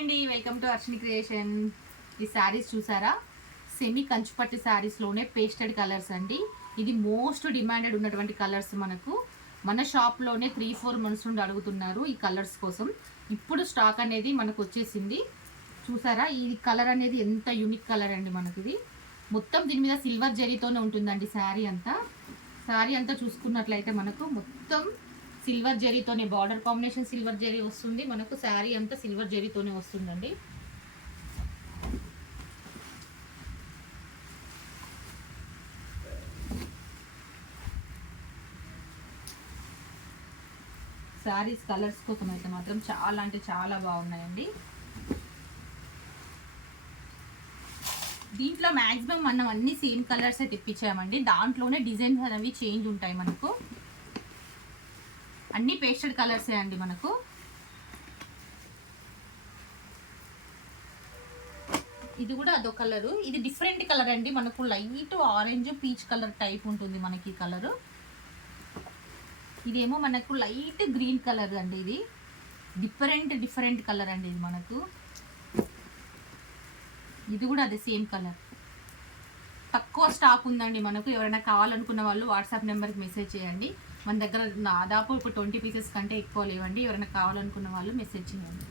అండి, welcome to Arshini creation. ఈ శారీస్ చూసారా, సెమీ కంచుపట్టు శారీస్లోనే పేస్టెడ్ కలర్స్ అండి. ఇది మోస్ట్ డిమాండెడ్ ఉన్నటువంటి కలర్స్. మన షాప్లోనే 3-4 మంత్స్ నుండి అడుగుతున్నారు ఈ కలర్స్ కోసం. ఇప్పుడు స్టాక్ అనేది మనకు వచ్చేసింది. చూసారా, ఈ కలర్ అనేది ఎంత యూనిక్ కలర్ అండి. ఇది మొత్తం దీని మీద సిల్వర్ జరీతోనే ఉంటుందండి. శారీ అంతా చూసుకున్నట్లయితే మనకు మొత్తం సిల్వర్ జరీతోనే, బార్డర్ కాంబినేషన్ సిల్వర్ జరీ వస్తుంది. మనకు శారీ అంతా సిల్వర్ జరీతోనే వస్తుందండి. శారీస్ కలర్స్ కోసం అయితే మాత్రం చాలా అంటే చాలా బాగున్నాయండి. దీంట్లో మ్యాక్సిమం మనం అన్ని సేమ్ కలర్సే తెప్పించామండి. దాంట్లోనే డిజైన్స్ అనేవి చేంజ్ ఉంటాయి. మనకు అన్ని పేస్టెడ్ కలర్సే అండి. ఇది కూడా అదో కలరు. ఇది డిఫరెంట్ కలర్ అండి. మనకు light orange peach colour type ఉంటుంది మనకి కలరు. ఇదేమో మనకు లైట్ గ్రీన్ కలర్ అండి. ఇది డిఫరెంట్ కలర్ అండి. ఇది కూడా అదే సేమ్ కలర్. తక్కువ స్టాక్ ఉందండి. ఎవరైనా కావాలనుకున్న వాళ్ళు వాట్సాప్ నెంబర్కి మెసేజ్ చేయండి. మన దగ్గర దాదాపు ఒక 20 పీసెస్ కంటే ఎక్కువ లేవండి. ఎవరైనా కావాలనుకున్న వాళ్ళు మెసేజ్ చేయండి.